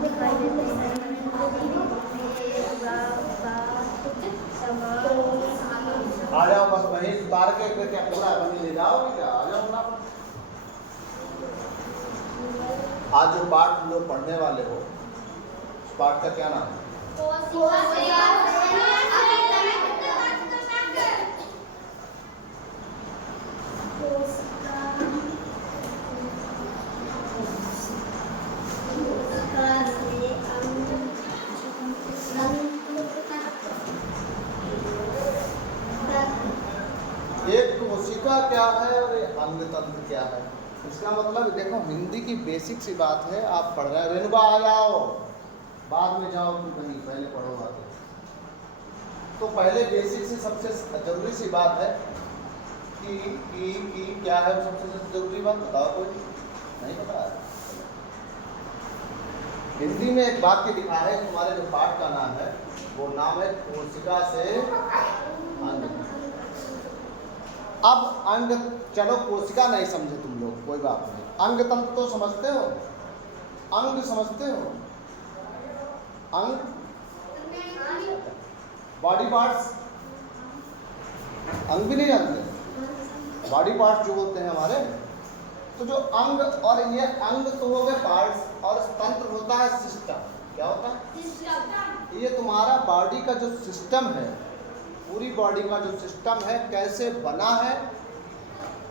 दिखाई देते हैं। आ जाओ बस वहीं उतार के फिर क्या पूरा बनी ले जाओगे क्या? आ जाओ ना। आज जो पाठ तुम लोग पढ़ने वाले हो उस पाठ का क्या नाम है? एक कोशिका क्या है और एक अंग तंत्र क्या है? इसका मतलब देखो, हिंदी की बेसिक सी बात है। आप पढ़ रहे हैं, रेणुका आ जाओ, बाद में जाओ तुम कहीं, पहले पढ़ो आगे। तो पहले बेसिक से सबसे जरूरी सी बात है कि क्या है वो सबसे जरूरी बात, बताओ कोई नहीं पता है? हिंदी में एक वाक्य लिखा है, तुम्हारे जो पाठ का नाम है वो नाम है कोशिका से अंग। अब अंग, चलो कोशिका नहीं समझे तुम लोग, कोई बात नहीं। अंग तंत्र तो समझते हो? अंग समझते हो? अंग बॉडी पार्ट्स, अंग भी नहीं जानते? बॉडी पार्ट्स जो होते हैं हमारे, तो जो अंग, और ये अंग तो हो गए पार्ट्स, और तंत्र होता है सिस्टम। क्या होता है? सिस्टम। ये तुम्हारा बॉडी का जो सिस्टम है, पूरी बॉडी का जो सिस्टम है, कैसे बना है,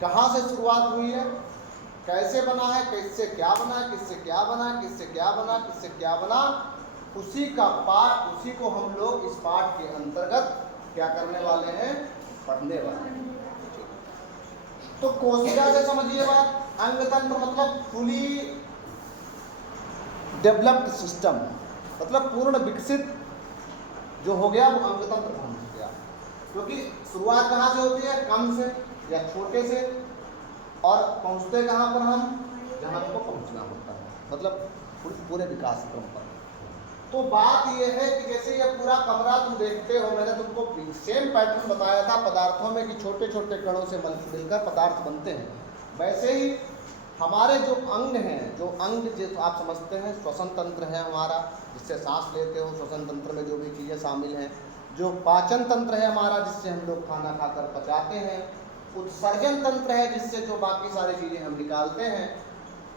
कहाँ से शुरुआत हुई है, कैसे बना है, किससे क्या बना है, किससे क्या बना, किससे क्या बना, किससे क्या बना, उसी का पाठ, उसी को हम लोग इस पाठ के अंतर्गत क्या करने वाले हैं, पढ़ने वाले हैं। तो कोशिका से समझिए बात। अंग तंत्र मतलब फुली डेवलप्ड सिस्टम, मतलब पूर्ण विकसित जो हो गया वो अंग तंत्र पहुंच गया। क्योंकि शुरुआत कहाँ से होती है? कम से या छोटे से, और पहुंचते कहाँ पर हम? जहाँ को पहुंचना होता है, मतलब पूरे विकास क्रम पर। तो बात यह है कि जैसे ये पूरा कमरा तुम देखते हो, मैंने तुमको सेम पैटर्न बताया था पदार्थों में कि छोटे छोटे कणों से मिलकर पदार्थ बनते हैं। वैसे ही हमारे जो अंग हैं, जो अंग जो आप समझते हैं, श्वसन तंत्र है हमारा, जिससे सांस लेते हो, श्वसन तंत्र में जो भी चीज़ें शामिल हैं। जो पाचन तंत्र है हमारा, जिससे हम लोग खाना खाकर पचाते हैं। उत्सर्जन तंत्र है, जिससे जो बाकी सारी चीज़ें हम निकालते हैं।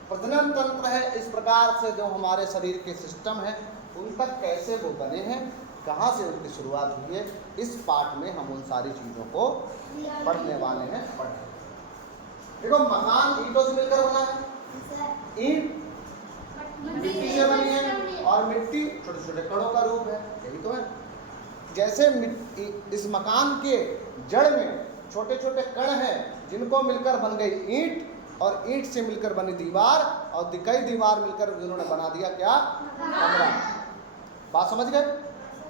प्रजनन तंत्र है। इस प्रकार से जो हमारे शरीर के सिस्टम है, उन तक कैसे वो बने हैं, कहाँ से उनकी शुरुआत हुई है, इस पाठ में हम उन सारी चीज़ों को पढ़ने वाले हैं। पढ़ने देखो, मकान ईंटों से मिलकर बना है, ईंट मिट्टी से बनी है, और मिट्टी छोटे छोटे कणों का रूप है, यही तो है। जैसे इस मकान के जड़ में छोटे छोटे कण हैं, जिनको मिलकर बन गई ईंट, और ईंट से मिलकर बनी दीवार, और कई दीवार मिलकर जिन्होंने बना दिया क्या? कमरा। बात समझ गए?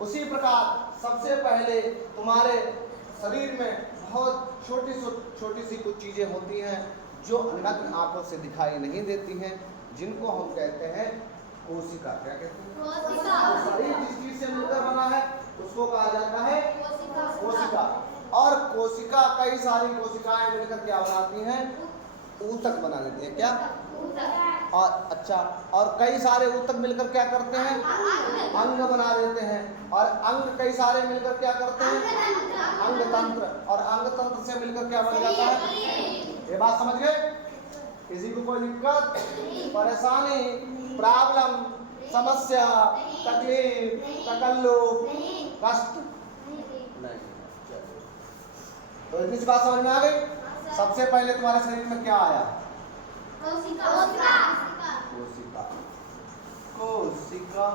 उसी प्रकार सबसे पहले तुम्हारे शरीर में बहुत छोटी सी कुछ चीज़ें होती हैं जो नग्न आंखों से दिखाई नहीं देती हैं, जिनको हम कहते हैं कोशिका। क्या कहते हैं? कोशिका। शरीर जिस चीज से मिलकर बना है उसको कहा जाता है कोशिका। और कोशिका, कई सारी कोशिकाएं मिलकर क्या बनाती हैं? ऊतक बना देती हैं। क्या? और अच्छा, और कई सारे ऊतक मिलकर क्या करते हैं? अंग बना देते हैं। और अंग कई सारे मिलकर क्या करते हैं? अंग तंत्र। और अंग तंत्र से मिलकर क्या बन जाता है? ये बात समझ गए? किसी को कोई दिक्कत, परेशानी, प्रॉब्लम, समस्या, तकलीफ, तकल्लुफ, कष्ट नहीं? तो इतनी बात समझ में आ गई? सबसे पहले तुम्हारे शरीर में क्या आया? कोशिका। कोशिका। कोशिका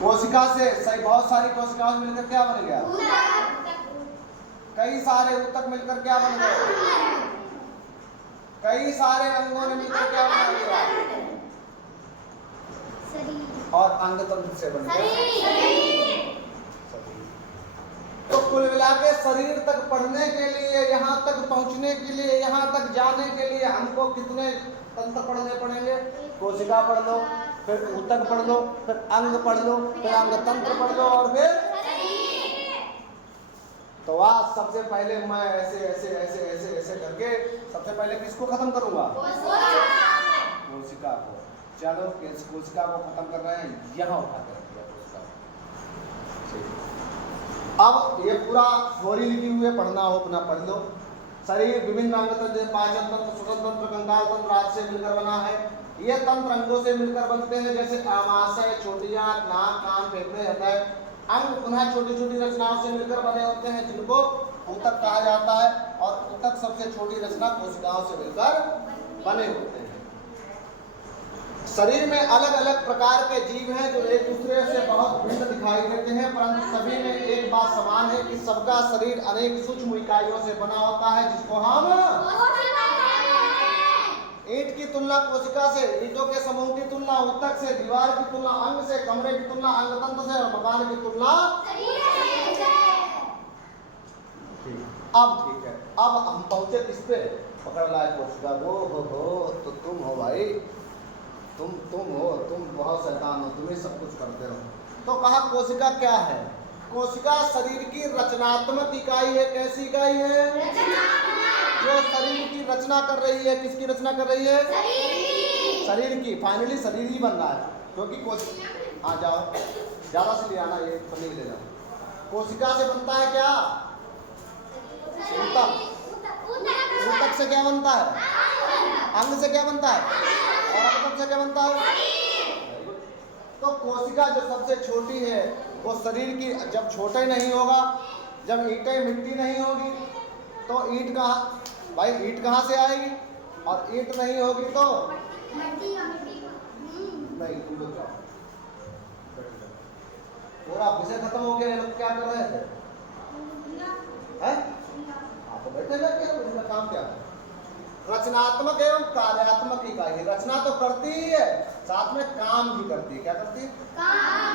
कोशिका से सही, बहुत सारी कोशिकाओं मिलकर क्या बन गया? कई सारे ऊतक मिलकर क्या बन गए? कई सारे अंगों ने मिलकर क्या बना दिया? और अंग तंत्र से बन गया। तो कुल मिला के शरीर तक पढ़ने के लिए, यहाँ तक पहुँचने के लिए, यहाँ तक जाने के लिए हमको कितने तंत्र पढ़ने पड़ेंगे? कोशिका पढ़ लो, फिर ऊतक पढ़ लो, फिर अंग पढ़ लो, फिर अंग तंत्र पढ़ लो, और फिर तो आज सबसे पहले मैं ऐसे ऐसे ऐसे ऐसे ऐसे करके सबसे पहले किसको खत्म करूंगा? कोशिका को। चलो इस कोशिका को खत्म कर रहे हैं, यहाँ उठा कर रख दिया कोशिका। अब ये पूरा थ्योरी लिखी हुई है, पढ़ना हो अपना पढ़ लो। शरीर विभिन्न अंग तंत्र, पाचन तंत्र, श्वसन तंत्र, कंकाल तंत्र आदि से मिलकर बना है। ये तंत्र अंगों से मिलकर बनते हैं, जैसे आमाशय, छोटी आंत, नाक, कान, फेफड़े, हृदय। अंग पुनः छोटी छोटी रचनाओं से मिलकर बने होते हैं, जिनको ऊतक कहा जाता है। और ऊतक सबसे छोटी रचना कोशिकाओं से मिलकर बने होते हैं। शरीर में अलग अलग प्रकार के जीव हैं जो एक दूसरे से बहुत भिन्न दिखाई देते हैं, परंतु सभी में एक बात समान है कि सबका शरीर अनेक सूक्ष्म इकाइयों से बना होता है, जिसको हम ईंट की तुलना कोशिका से, ईंटों के समूह की तुलना ऊतक से, दीवार की तुलना अंग से, कमरे की तुलना अंग तंत्र से और मकान की तुलना अब ठीक है। अब हम पहुंचे किस पे? पकड़ लाए कोशिका को। हो तो तुम हो भाई, तुम हो, तुम बहुत शैतान हो, तुम ही सब कुछ करते हो। तो कहा कोशिका क्या है? कोशिका शरीर की रचनात्मक इकाई है। कैसी इकाई है? जो शरीर की रचना कर रही है। किसकी रचना कर रही है? शरीर की। फाइनली शरीर ही बन रहा है, क्योंकि कोशिका, आ जाओ ज्यादा से ले आना, ये पनीर ले जाओ। कोशिका से बनता है क्या? ऊतक। ऊतक से क्या बनता है? अंग से क्या बनता है? और अंग से क्या बनता है? तो कोशिका जो सबसे छोटी है वो शरीर की, जब छोटे नहीं होगा, जब ईंटें मिट्टी नहीं होगी तो ईंट कहाँ भाई, ईंट कहाँ से आएगी? और ईंट नहीं होगी तो नहीं। तुम लोग जाओ, पूरा विषय खत्म हो गया। ये लोग क्या कर रहे थे? हैं? आप तो बैठे बैठे उनका काम क्या है? रचनात्मक एवं कार्यात्मक इकाई। रचना तो करती ही है, साथ में काम भी करती है। क्या करती है?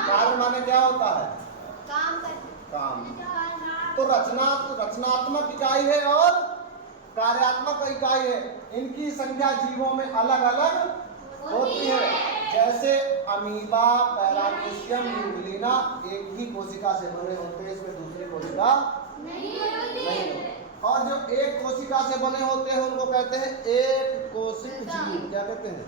कार्य माने क्या होता है? काम। तो रचनात्मक इकाई है और कार्यात्मक इकाई है। इनकी संख्या जीवों में अलग अलग होती है। जैसे अमीबा, पैरामीशियम, न्यूक्लिना एक ही कोशिका से बने होते हैं, इसमें दूसरी कोशिका नहीं होती। और जो एक कोशिका से बने होते हैं उनको कहते हैं एक कोशिक जीव। क्या कहते हैं?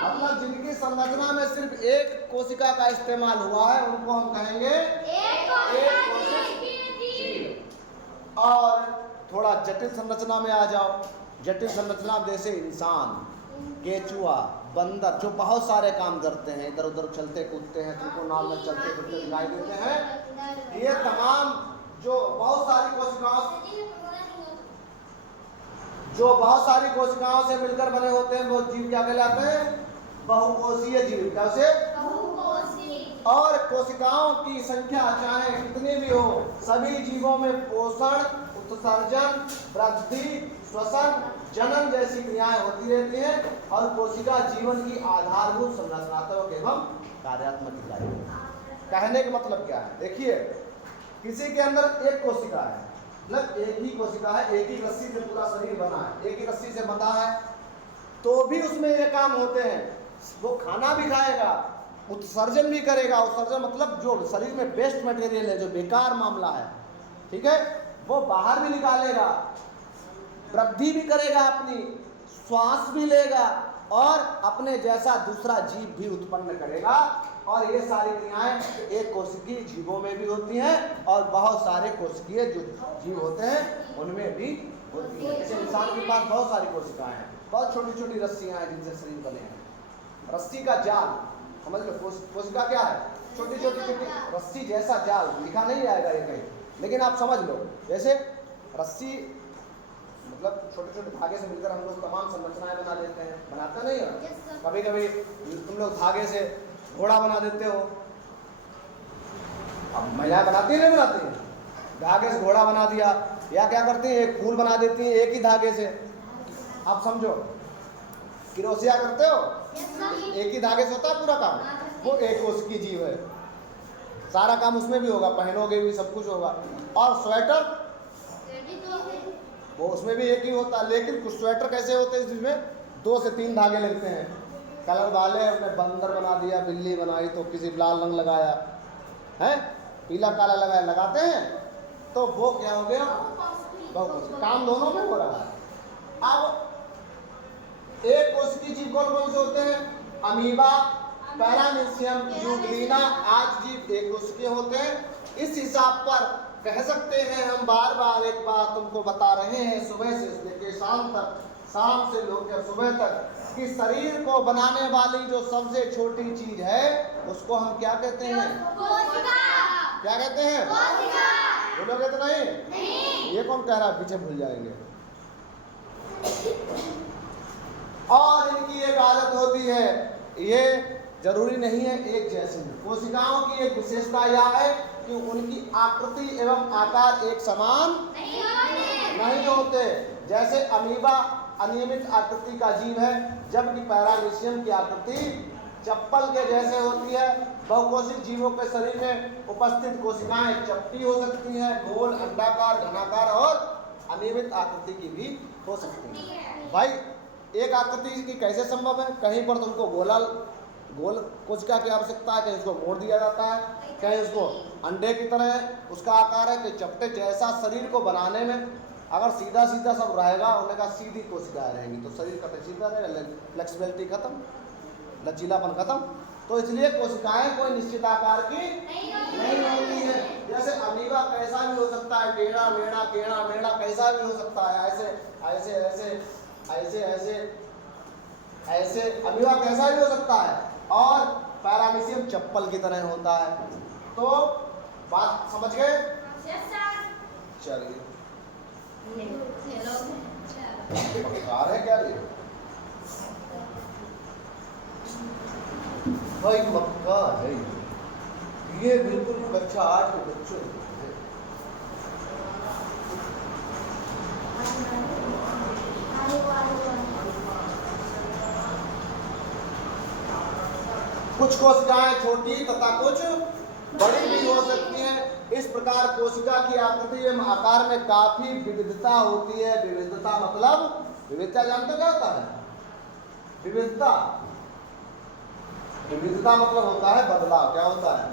मतलब जिनकी संरचना में सिर्फ एक कोशिका का इस्तेमाल हुआ है, उनको हम कहेंगे एक कोशिक जीव। और थोड़ा जटिल संरचना में आ जाओ। जटिल संरचना जैसे इंसान, केचुआ, बंदर, जो बहुत सारे काम करते हैं, इधर उधर चलते कूदते हैं, तुमको नाव में चलते फिरते दिखाई देते हैं। ये तमाम जो बहुत सारी कोशिकाओं से मिलकर बने होते हैं, वो जीव क्या कहलाते हैं? बहुकोषीय जीव। कैसे? और कोशिकाओं की संख्या चाहे कितनी भी हो, सभी जीवों में पोषण, उत्सर्जन, वृद्धि, श्वसन, जनन जैसी क्रियाएं होती रहती हैं। और कोशिका जीवन की आधारभूत संरचनात्मक एवं कार्यात्मक इकाई। कहने का मतलब क्या है? देखिए, किसी के अंदर एक कोशिका है, मतलब एक ही कोशिका है, एक ही रस्सी से पूरा शरीर बना है, एक ही रस्सी से बंधा है, तो भी उसमें ये काम होते हैं। वो खाना भी खाएगा, उत्सर्जन भी करेगा। उत्सर्जन मतलब जो शरीर में वेस्ट मटेरियल है, जो बेकार मामला है, ठीक है, वो बाहर भी निकालेगा, वृद्धि भी करेगा, अपनी श्वास भी लेगा और अपने जैसा दूसरा जीव भी उत्पन्न करेगा। और ये सारी क्रियाएं एक कोशिकीय जीवों में भी होती हैं और बहुत सारे कोशिकीय जो जीव होते हैं उनमें भी होती है। जैसे इंसान के पास बहुत सारी कोशिकाएं हैं, बहुत छोटी छोटी रस्सियां हैं जिनसे शरीर बने हैं। रस्सी का जाल समझ लो। कोशिका क्या है? छोटी छोटी छोटी रस्सी जैसा जाल। लिखा नहीं आएगा ये कहीं, लेकिन आप समझ लो। जैसे रस्सी मतलब छोटे छोटे धागे से मिलकर हम लोग तमाम संरचनाएं बना लेते हैं, बनाते नहीं हो? कभी कभी तुम लोग धागे से घोड़ा बना देते हो। अब महिलाएं बनाती है नहीं बनाती है? धागे से घोड़ा बना दिया, या क्या करती है एक फूल बना देती है एक ही धागे से। आप समझो, किरोसिया करते हो, एक ही धागे से होता है पूरा काम। वो एक कोशिकीय जीव है, सारा काम उसमें भी होगा, पहनोगे भी, सब कुछ होगा। और स्वेटर वो उसमें भी एक ही होता है, लेकिन कुछ स्वेटर कैसे होते हैं जिसमें 2 से 3 धागे लगते हैं। कलर वाले अपने बंदर बना दिया, बिल्ली बनाई, तो किसी लाल रंग लगाया है, पीला काला लगाया, लगाते हैं। तो वो क्या हो गया, बहुकोशिकीय। काम दोनों में हो रहा है। अब एक कोशिकीय जीव कौन कौन से होते हैं? अमीबा, पैरामीशियम, यूग्लिना आदि जीव एक कोशिकीय होते हैं। इस हिसाब पर कह सकते हैं हम, बार बार एक बात तुमको बता रहे हैं सुबह से लेकर शाम तक, शाम से लेकर सुबह तक, कि शरीर को बनाने वाली जो सबसे छोटी चीज है उसको हम क्या कहते हैं? कोशिका। क्या कहते हैं? कोशिका। बोलोगे तो नहीं? नहीं। ये कौन कह रहा है? पीछे भूल जाएंगे। और इनकी एक आदत होती है, ये जरूरी नहीं है एक जैसी। कोशिकाओं की एक विशेषता यह है कि उनकी आकृति एवं आकार एक समान नहीं होते। जैसे अमीबा अनियमित आकृति का जीव है, जबकि पैरामीशियम की आकृति चप्पल के जैसे होती है। बहुकोशिक जीवों के शरीर में उपस्थित कोशिकाएं चपटी हो सकती हैं, गोल, अंडाकार, घनाकार और अनियमित आकृति की भी हो सकती है। भाई एक आकृति की कैसे संभव है? कहीं पर तुमको गोल कोशिका की आवश्यकता है, कहीं उसको मोड़ दिया जाता है, कहीं उसको अंडे की तरह उसका आकार है, कि चपटे जैसा शरीर को बनाने में अगर सीधा सीधा सब रहेगा, उन्होंने कहा सीधी कोशिकाएं रहेंगी तो शरीर का सीधा रहेगा, फ्लेक्सिबिलिटी खत्म, लचीलापन खत्म। तो इसलिए कोशिकाएं कोई निश्चित आकार की नहीं होती है। जैसे अमीबा कैसा भी हो सकता है, टेढ़ा मेढ़ा, टेढ़ा मेढ़ा कैसा भी हो सकता है, ऐसे ऐसे ऐसे ऐसे ऐसे ऐसे अमीबा कैसा भी हो सकता है। और पैरामीशियम चप्पल की तरह होता है। तो बात समझ गए? चलिए, मक्कार है क्या ये? भाई मक्का है ये बिल्कुल कक्षा 8 के बच्चों है। कुछ कोशिकाएं छोटी तथा कुछ बड़ी भी हो सकती हैं। इस प्रकार कोशिका की आकृति एवं आकार में काफी विविधता होती है। विविधता मतलब, विविधता जानते क्या होता है? विविधता, विविधता मतलब होता है बदलाव। क्या होता है?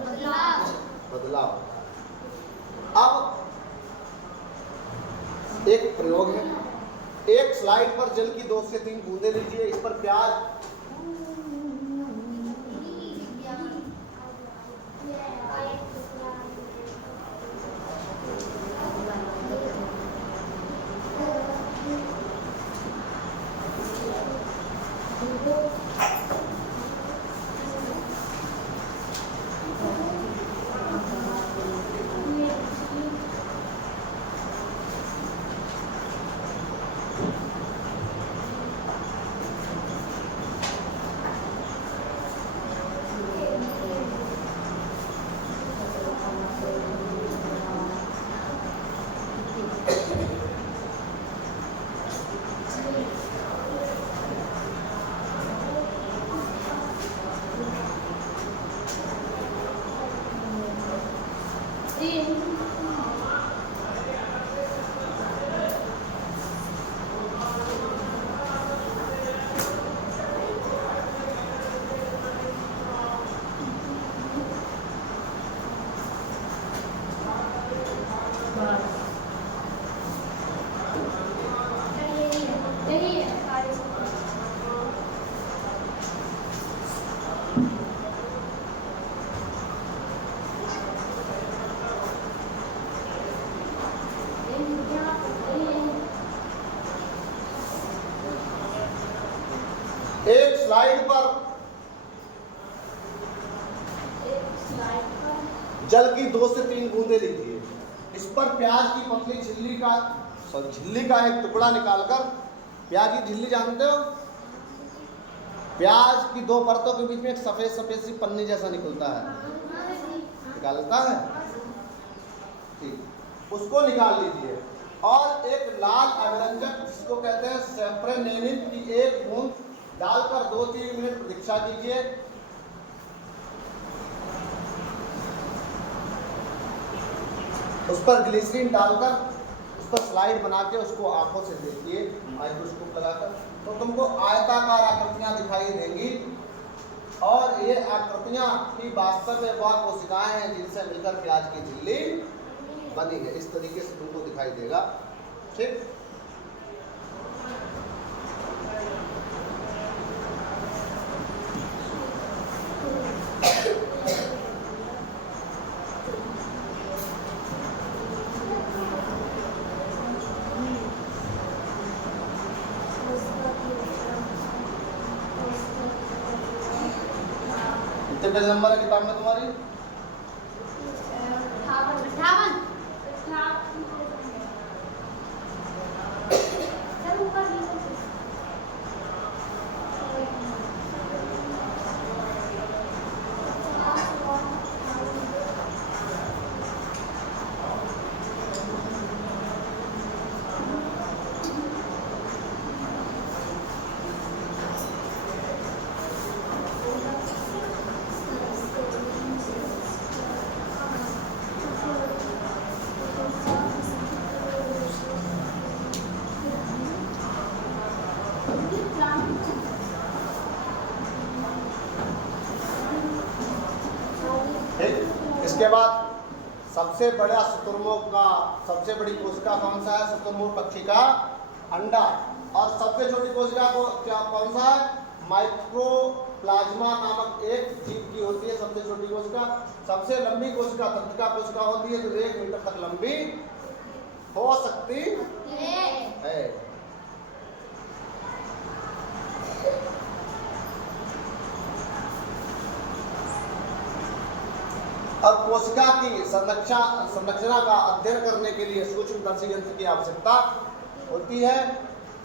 बदलाव। अब एक प्रयोग है, एक स्लाइड पर जल की 2 से 3 बूंदे लीजिए। इस पर प्याज, एक स्लाइड पर जल की 2 से 3 बूंदे लीजिए। इस पर प्याज की पतली झिल्ली का एक टुकड़ा निकालकर, प्याज की झिल्ली जानते हो? प्याज की 2 परतों के बीच में एक सफेद सफेद सी पन्नी जैसा निकलता है, निकालता है, ठीक, उसको निकाल लीजिए। और एक लाल अभिरंजक जिसको कहते हैं सेफ्रेनेनिन की 1 बूंद डालकर 2-3 मिनट प्रतीक्षा कीजिए। उस पर ग्लिसरीन डालकर उस पर स्लाइड बना के उसको आंखों से देखिए माइक्रोस्कोप लगाकर, तो तुमको आयताकार आकृतियां दिखाई देंगी। और ये आकृतियां ही वास्तव में वह कोशिकाएं हैं जिनसे मिलकर प्याज की झिल्ली बनी है। इस तरीके से तुमको दिखाई देगा। ठीक, कितने पेज नंबर है किताब में तुम्हारी? 58। ठीक, इसके बाद सबसे बड़ा शुतुरमुर्ग का सबसे बड़ी कोशिका कौन सा है? शुतुरमुर्ग पक्षी का अंडा। और सबसे छोटी कोशिका को क्या कौन सा है? माइक्रोप्लाज्मा नामक एक जीव की होती है सबसे छोटी कोशिका। सबसे लंबी कोशिका तंत्रिका कोशिका होती है जो 1 मीटर तक लंबी हो सकती है। अब कोशिका की संरचना का अध्ययन करने के लिए सूक्ष्मदर्शी यंत्र की आवश्यकता होती है।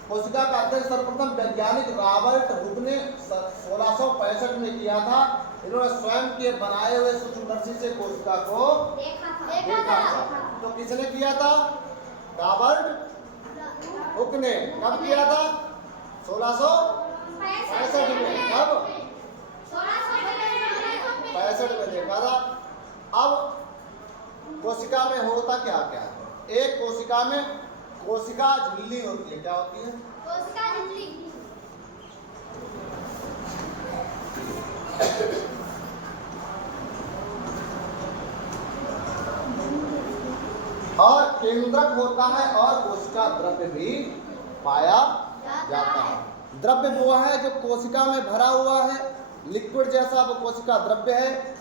कोशिका का अध्ययन सर्वप्रथम वैज्ञानिक रॉबर्ट हुक ने 1665 में किया था। इन्होंने स्वयं के बनाए हुए सूक्ष्मदर्शी से कोशिका को देखा था। तो किसने किया था? रॉबर्ट हुक ने। कब किया था? 1665 में। कब? 65 में देखा था। अब कोशिका में होता क्या क्या है? एक कोशिका में कोशिका झिल्ली होती है। क्या होती है? कोशिका झिल्ली। और केंद्रक होता है और कोशिका द्रव्य भी पाया जाता है। द्रव्य वो है जो कोशिका में भरा हुआ है, लिक्विड जैसा, वो कोशिका द्रव्य है।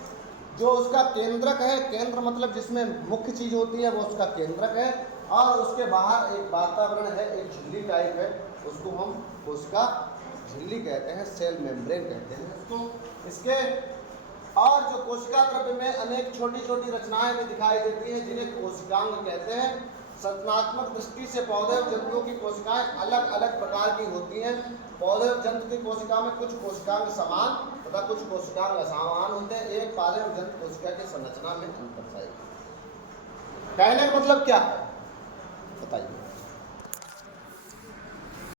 जो उसका केंद्रक है, केंद्र मतलब जिसमें मुख्य चीज होती है, वो उसका केंद्रक है। और उसके बाहर एक वातावरण है, एक झिल्ली टाइप है, उसको हम कोशिका झिल्ली कहते हैं, सेल मेम्ब्रेन कहते हैं उसको। इसके और जो कोशिका द्रव्य में अनेक छोटी छोटी रचनाएं भी दिखाई देती हैं जिन्हें कोशिकांग कहते हैं। संरचनात्मक दृष्टि से पौधे और जंतुओं की कोशिकाएं अलग अलग प्रकार की होती हैं। पौधे और जंतु की कोशिका में कुछ कोशिकांग समान तथा कुछ कोशिकांग असमान होते हैं। एक पौधे और जंतु कोशिका की संरचना में अंतर है। कहने का मतलब क्या है बताइए?